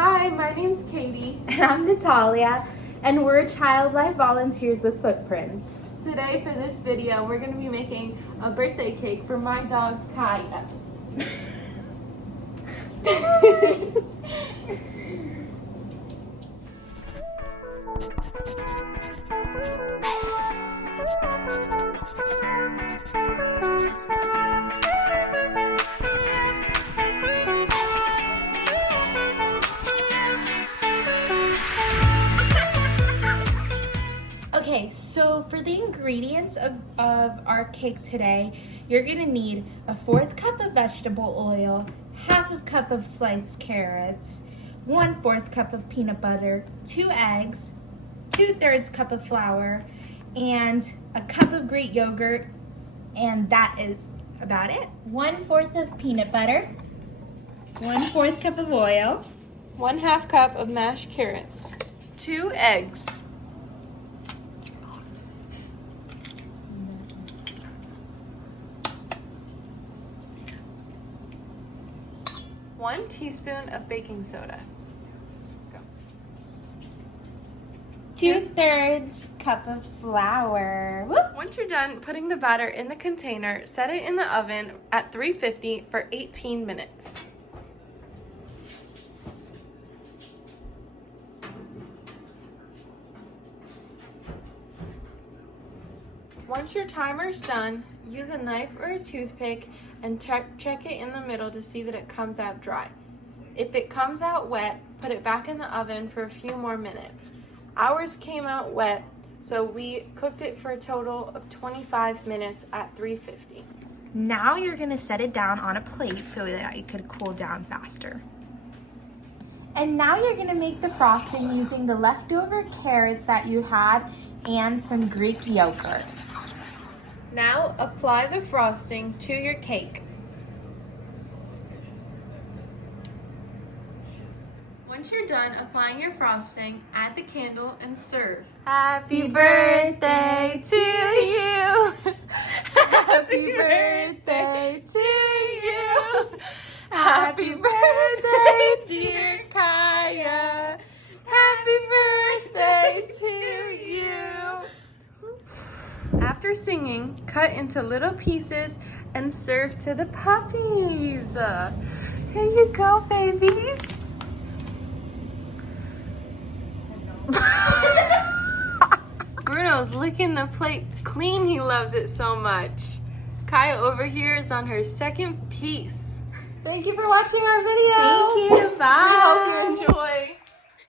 Hi, my name's Katie. And I'm Natalia, and we're Child Life Volunteers with Footprints. Today for this video, we're going to be making a birthday cake for my dog, Kaia. Okay, so for the ingredients of our cake today, you're gonna need a 1/4 cup of vegetable oil, 1/2 cup of sliced carrots, 1/4 cup of peanut butter, 2 eggs, 2/3 cup of flour, and a cup of Greek yogurt, and that is about it. 1/4 of peanut butter, 1/4 cup of oil, 1/2 cup of mashed carrots, 2 eggs, 1 teaspoon of baking soda. 2/3 cup of flour. Whoop. Once you're done putting the batter in the container, set it in the oven at 350 for 18 minutes. Once your timer's done, use a knife or a toothpick and check it in the middle to see that it comes out dry. If it comes out wet, put it back in the oven for a few more minutes. Ours came out wet, so we cooked it for a total of 25 minutes at 350. Now you're gonna set it down on a plate so that it could cool down faster. And now you're gonna make the frosting using the leftover carrots that you had and some Greek yogurt. Now apply the frosting to your cake. Once you're done applying your frosting, add the candle and serve. Happy birthday to you! Happy birthday to you! Happy birthday, dear Kaia! Happy birthday to you! After singing, cut into little pieces and serve to the puppies. Here you go, babies. Bruno's licking the plate clean. He loves it so much. Kaia over here is on her second piece. Thank you for watching our video. Thank you.